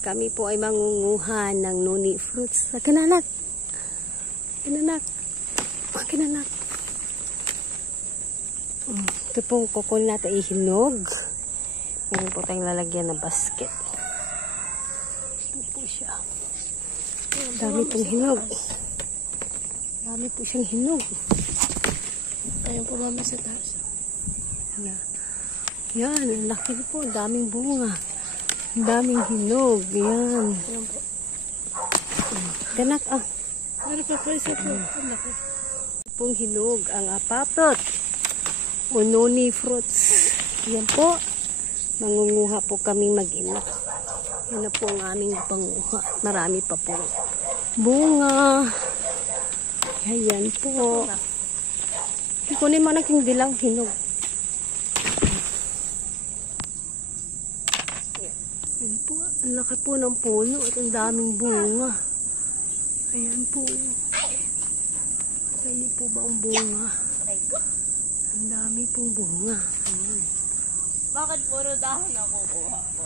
Kami po ay mangunguha ng noni fruits. Kinanak! Kinanak! Kinanak! Ito pong kukunin natin ihinog. Ngayon po tayong lalagyan ng basket. Ito po siya. Dami pong hinog. Dami po siyang hinog. Ayun po mama sa taas. Yan, ang laki po. Daming bunga. Daming hinog. Yan. Ayun po. Ganak ah. Meron pa po isa po. Ang laki. Pong hinog ang apatot. O noni fruits. Yan po. Mangunguha po kami mag-ina. Yan na po ang aming panguha. Marami pa po. Bunga. Ayan po. Kunin mo na king dilang hinog. Ayan po. Ang laki po ng puno at ang daming bunga. Ayan po. Ayan po ba ang bunga? Ang dami pong bunga. Ayan. Bakit puro dahon nakukuha po?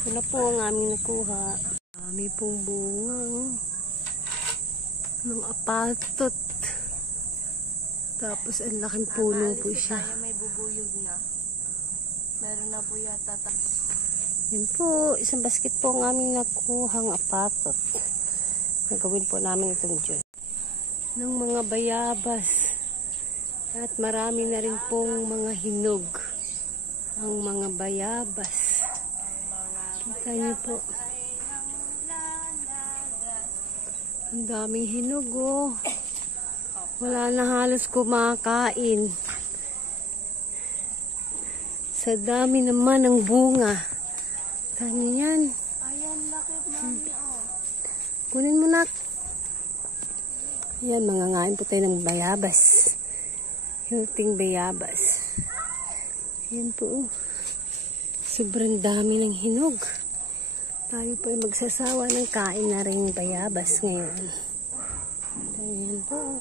Ito na po ang aming nakuha. Dami pong bunga. Ng apatot. Tapos ang laking puno po siya. May bubuyog na. Meron na po yata. Yan po, isang basket po ang aming nakuhang apatot. Nagawin po namin itong juice. Ng mga bayabas. At marami na rin pong mga hinog. Ang mga bayabas. Kita niyo po. Ang daming hinog oh. Wala na halos kumakain. Sa dami naman ng bunga. Tanya yan. Ayan, laki mami oh. Kunin mo na. Yan, mangangain po tayo ng bayabas. Hilting bayabas. Yan po. Sobrang dami ng hinog. Tayo po ay magsasawa ng kain na rin bayabas ngayon. Ayan po.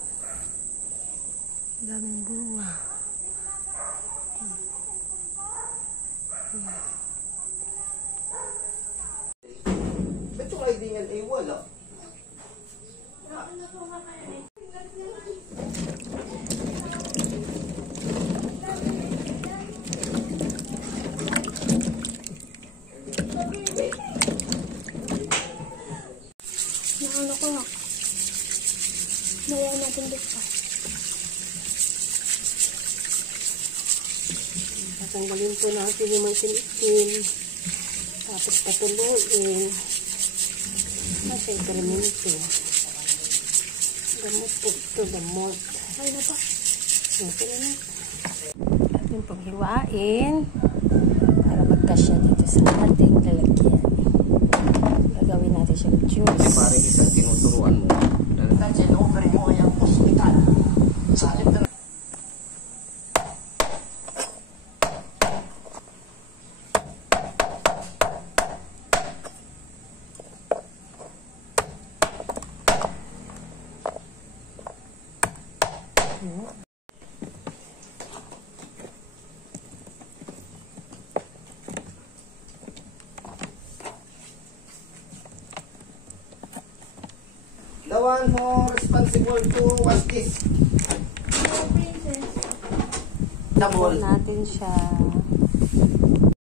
Daming bunga. Ba't yung ID niyan ay wala? Naano ko nga. Nawa natin dito. Tatanggalin po natin yung mga itim. Tapos patuluin. Masay perminto. Gamot po ito, gamot. Ay na pa. Okay na na. Ating pong hiwain para magkasya dito sa ating lalagyan. Gagawin natin siyang juice. Parang isang tinuturuan mo. Dahil over mo yung hospital. Sa alip na the one who responsible to wash this. Double natin siya.